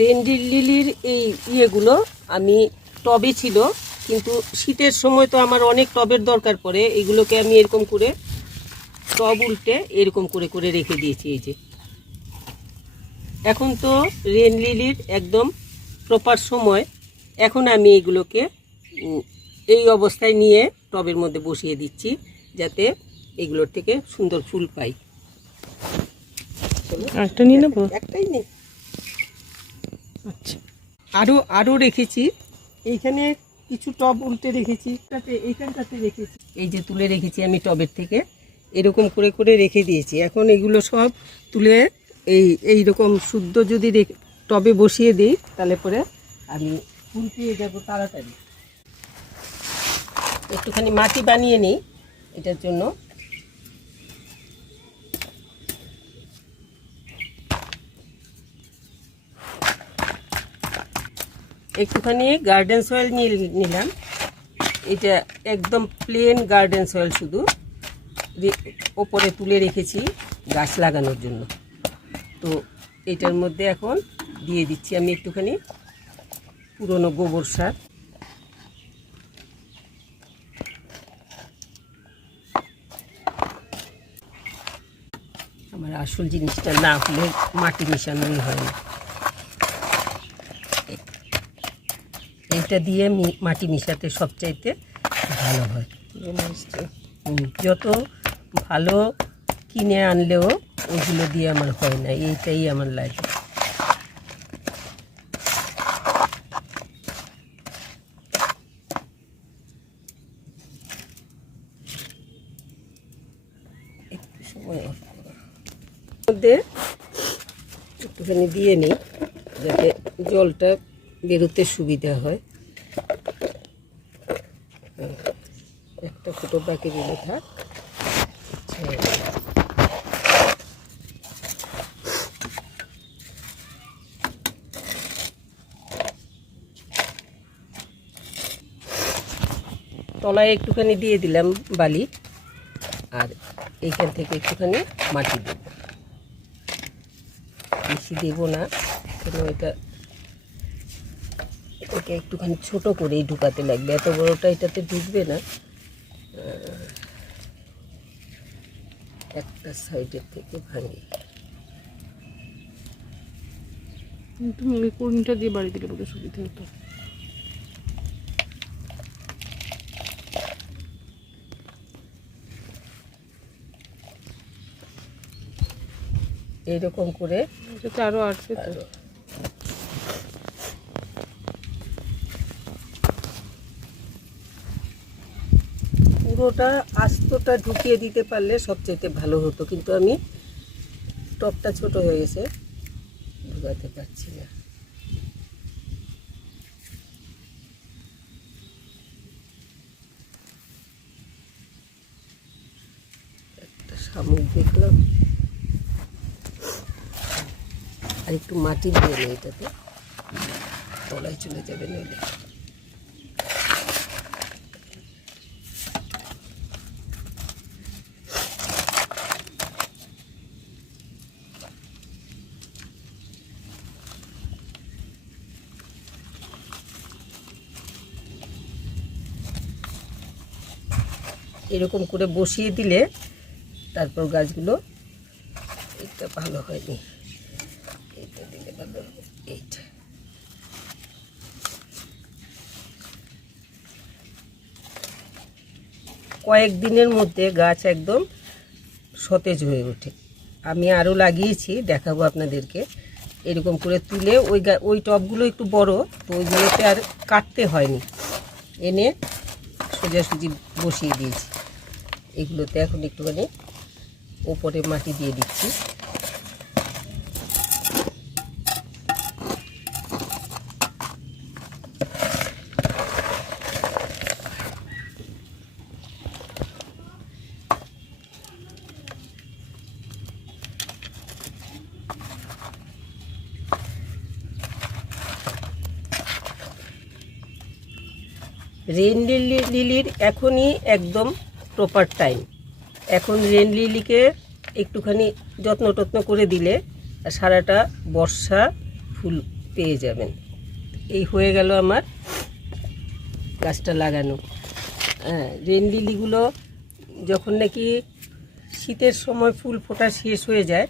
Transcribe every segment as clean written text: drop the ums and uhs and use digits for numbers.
রেন্ডিল লিলির এই ইয়েগুলো আমি টবে ছিল, কিন্তু শীতের সময় তো আমার অনেক টবের দরকার পড়ে। এগুলোকে আমি এরকম করে টব উল্টে এরকম করে করে রেখে দিয়েছি। এই যে এখন তো রেন লিলির একদম প্রপার সময়। এখন আমি এগুলোকে এই অবস্থায় নিয়ে টবের মধ্যে বসিয়ে দিচ্ছি, যাতে এগুলোর থেকে সুন্দর ফুল পাই। একটা নিয়ে নেবো, একটাই নেই। আচ্ছা, আরও রেখেছি। এইখানে কিছু টব উল্টে রেখেছি, এইখানটাতে রেখেছি। এই যে তুলে রেখেছি আমি টবের থেকে, এরকম করে করে রেখে দিয়েছি। এখন এগুলো সব তুলে এইরকম শুদ্ধ যদি টবে বসিয়ে দিই, তাহলে পরে আমি ফুল পেয়ে যাবো তাড়াতাড়ি। একটুখানি মাটি বানিয়ে নিই এটার জন্য। একটুখানি গার্ডেন সয়েল নিয়ে নিলাম। এটা একদম প্লেন গার্ডেন সয়েল, শুধু ওপরে তুলে রেখেছি গাছ লাগানোর জন্য। তো এটার মধ্যে এখন দিয়ে দিচ্ছি আমি একটুখানি পুরনো গোবর সার। আমার আসল জিনিসটা না হলে মাটি মিশানোই হয় না। এটা দিয়ে মাটি মিশাতে সবচাইতে ভালো হয়। যত ভালো কিনে আনলেও ওইগুলো দিয়ে আমার হয় না, এইটাই আমার লাগে। একটু সময় মধ্যে একটুখানি দিয়ে নিই, যাতে জলটা বেরোতে সুবিধা হয়। একটা ফুটো বাকি দিলে থাক। তলায় একটুখানি দিয়ে দিলাম বালি, আর এইখান থেকে একটুখানি মাটি দেব। বেশি দেব না, কেন এটাকে একটুখানি ছোট করেই ঢুকাতে লাগবে, এত বড়টা এটাতে ঢুকবে না। একটা সাইডের থেকে ভাঙি। তুমি কোনটা দিয়ে বাড়ি দিলে বোধহয় সুবিধা হতো। এইরকম করে এটা আরো আসছে তো। পুরোটা আস্তটা ঢুকিয়ে দিতে পারলে সবচেয়ে ভালো হতো, কিন্তু আমি টপটা ছোট হয়ে গেছে, ঢুকাতে পারছি না। একটা শামুক দেখলাম, আর একটু মাটি দিয়ে নেই, এটাতে তলায় চলে যাবে নইলে। এরকম করে বসিয়ে দিলে তারপর গাছগুলো, এটা ভালো হয়নি, এইটা দিলে ভালো হবে। এইটা কয়েকদিনের মধ্যে গাছ একদম সতেজ হয়ে ওঠে। আমি আরও লাগিয়েছি, দেখাবো আপনাদেরকে। এরকম করে তুলে ওই টবগুলো একটু বড়, তো ওইগুলোতে আর কাটতে হয়নি, এনে সোজাসুজি বসিয়ে দিয়েছি। এগুলোতে এখন একটুখানি ওপরে মাটি দিয়ে দিচ্ছি। রেন লিলির এখনই একদম প্রপার টাইম। এখন রেন লিলিকে একটুখানি যত্ন টত্ন করে দিলে সারাটা বর্ষা ফুল পেয়ে যাবেন। এই হয়ে গেল আমার গাছটা লাগানো। হ্যাঁ, রেন লিলিগুলো যখন নাকি শীতের সময় ফুল ফোটা শেষ হয়ে যায়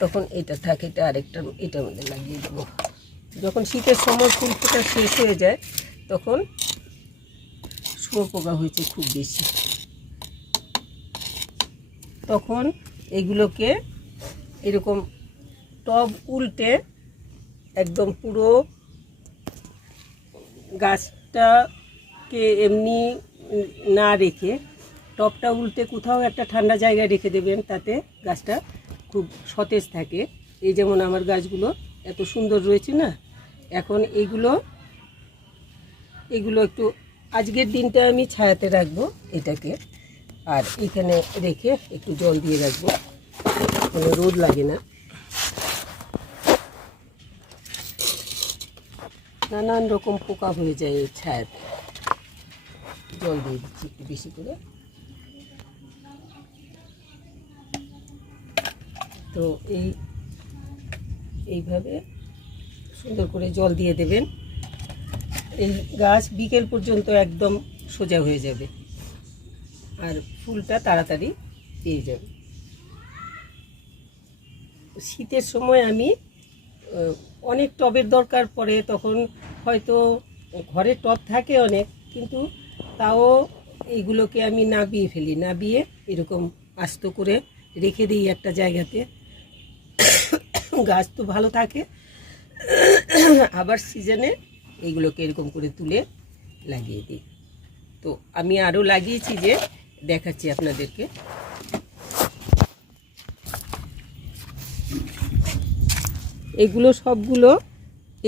তখন এটা থাকে, এটা আরেকটা এটার মধ্যে লাগিয়ে দেবো। যখন শীতের সময় ফুল ফোটা শেষ হয়ে যায় তখন শুয়োপোকা হয়েছে খুব বেশি, তখন এগুলোকে এরকম টব উল্টে একদম পুরো গাছটাকে এমনি না রেখে টবটা উল্টে কোথাও একটা ঠান্ডা জায়গায় রেখে দেবেন, তাতে গাছটা খুব সতেজ থাকে। এই যেমন আমার গাছগুলো এত সুন্দর রয়েছে না, এখন এগুলো একটু আজকের দিনটা আমি ছায়াতে রাখবো এটাকে, আর এখানে রেখে একটু জল দিয়ে রাখবো, কোনো রোদ লাগে না। নানান রকম পোকা হয়ে যায় এই ছায়াতে। জল দিয়ে দিচ্ছি একটু বেশি করে। তো এইভাবে সুন্দর করে জল দিয়ে দেবেন। এই গাছ বিকেল পর্যন্ত একদম সোজা হয়ে যাবে আর ফুলটা তাড়াতাড়ি পেয়ে যাবে। শীতের সময় আমি অনেক টবের দরকার পড়ে, তখন হয়তো ঘরে টব থাকে অনেক, কিন্তু তাও এইগুলোকে আমি নাবিয়ে ফেলি, নাবিয়ে এরকম আস্ত করে রেখে দিই একটা জায়গাতে। গাছ তো ভালো থাকে, আবার সিজনে এইগুলোকে এরকম করে তুলে লাগিয়ে দিই। তো আমি আরও লাগিয়েছি, যে দেখাচ্ছি আপনাদেরকে। এগুলো সবগুলো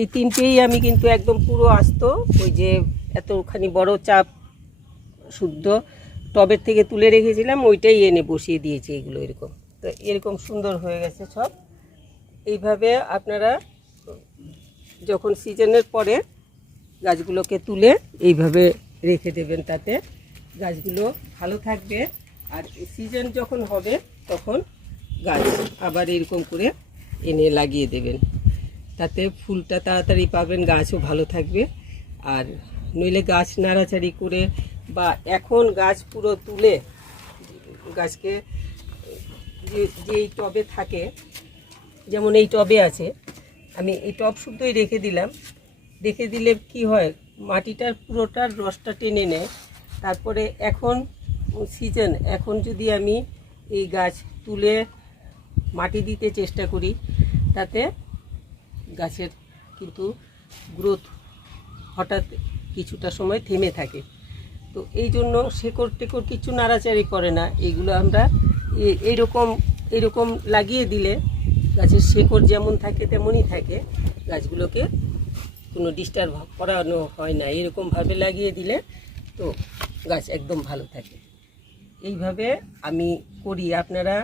এই তিনটেই আমি কিন্তু একদম পুরো আস্ত, ওই যে এতখানি বড় চাপ শুদ্ধ টবের থেকে তুলে রেখেছিলাম ওইটাই এনে বসিয়ে দিয়েছি এগুলো এরকম। তো এরকম সুন্দর হয়ে গেছে সব। এইভাবে আপনারা যখন সিজনের পরে গাছগুলোকে তুলে এইভাবে রেখে দেবেন, তাতে গাছগুলো ভালো থাকবে। আর সিজন যখন হবে তখন গাছ আবার এরকম করে এনে লাগিয়ে দেবেন, তাতে ফুলটা তাড়াতাড়ি পাবেন, গাছও ভালো থাকবে। আর নইলে গাছ নাড়াচাড়ি করে বা এখন গাছ পুরো তুলে গাছকে যেই টবে থাকে, যেমন এই টবে আছে, আমি এই টব শুদ্ধই রেখে দিলাম। রেখে দিলে কি হয়, মাটিটার পুরোটার রসটা টেনে নেয়। তারপরে এখন সিজন, এখন যদি আমি এই গাছ তুলে মাটি দিতে চেষ্টা করি, তাতে গাছের কিন্তু গ্রোথ হঠাৎ কিছুটা সময় থেমে থাকে। তো এই জন্য শেকড় টেকড় কিছু নাড়াচাড়ি করে না, এগুলো আমরা এইরকম লাগিয়ে দিলে গাছের শেকড় যেমন থাকে তেমনই থাকে, গাছগুলোকে কোনো ডিস্টার্ব করানো হয় না। এরকমভাবে লাগিয়ে দিলে তো গাছ একদম ভালো থাকে। এইভাবে আমি করি, আপনারা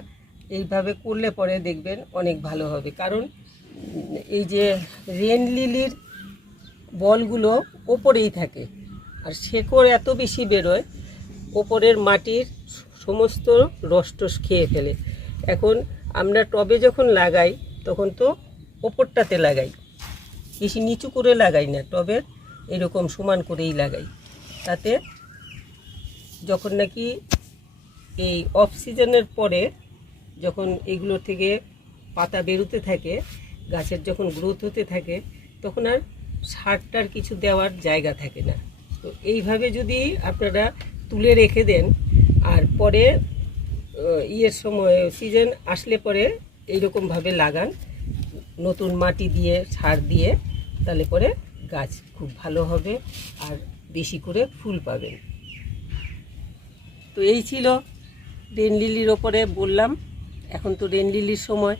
এইভাবে করলে পরে দেখবেন অনেক ভালো হবে। কারণ এই যে রেন লিলির বলগুলো ওপরেই থাকে, আর শেকড় এত বেশি বেরোয়, ওপরের মাটির সমস্ত রস খেয়ে ফেলে। এখন আমরা টবে যখন লাগাই তখন তো ওপরটাতে লাগাই, বেশি নিচু করে লাগাই না, টবের এরকম সমান করেই লাগাই। তাতে যখন নাকি এই অফ সিজনের পরে যখন এগুলোর থেকে পাতা বেরোতে থাকে, গাছের যখন গ্রোথ হতে থাকে, তখন আর সারটার কিছু দেওয়ার জায়গা থাকে না। তো এইভাবে যদি আপনারা তুলে রেখে দেন, আর পরে সময় সিজন আসলে পরে এইরকমভাবে লাগান, নতুন মাটি দিয়ে সার দিয়ে, তাহলে পরে গাছ খুব ভালো হবে আর বেশি করে ফুল পাবেন। তো এই ছিল রেন লিলির ওপরে বললাম। এখন তো রেন লিলির সময়,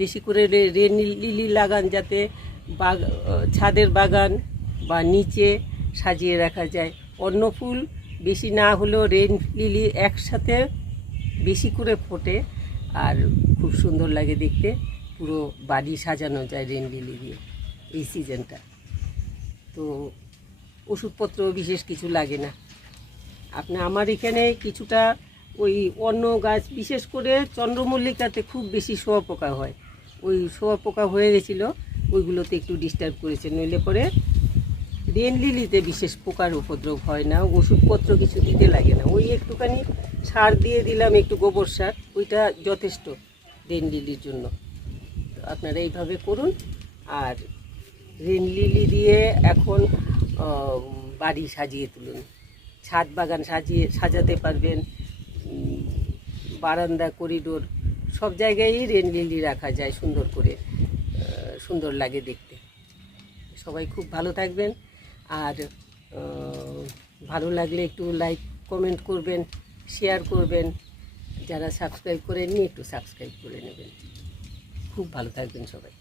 বেশি করে রেন লিলি লাগান, যাতে ছাদের বাগান বা নিচে সাজিয়ে রাখা যায়। অন্য ফুল বেশি না হলেও রেন লিলি একসাথে বেশি করে ফোটে আর খুব সুন্দর লাগে দেখতে, পুরো বাড়ি সাজানো যায় রেন লিলি দিয়ে এই সিজনটা। তো ওষুধপত্র বিশেষ কিছু লাগে না। আমার এখানে কিছুটা ওই অন্য গাছ, বিশেষ করে চন্দ্রমল্লিকাতে খুব বেশি শুয়োপোকা হয়, ওই শুয়োপোকা হয়ে গেছিলো, ওইগুলোতে একটু ডিস্টার্ব করেছে, নইলে পরে রেন লিলিতে বিশেষ পোকার উপদ্রব হয় না, ওষুধপত্র কিছু দিতে লাগে না, ওই একটুখানি সার দিয়ে দিলাম, একটু গোবর সার, ওইটা যথেষ্ট রেন লিলির জন্য। তো আপনারা এইভাবে করুন। আর রেন লিলি দিয়ে এখন বাড়ি সাজিয়ে তুলুন, ছাদ বাগান সাজাতে পারবেন, বারান্দা করিডোর সব জায়গায়ই রেন লিলি রাখা যায় সুন্দর করে, সুন্দর লাগে দেখতে। সবাই খুব ভালো থাকবেন। আর ভালো লাগলে একটু লাইক কমেন্ট করবেন, শেয়ার করবেন, যারা সাবস্ক্রাইব করেননি একটু সাবস্ক্রাইব করে নেবেন। খুব ভালো থাকবেন সবাই।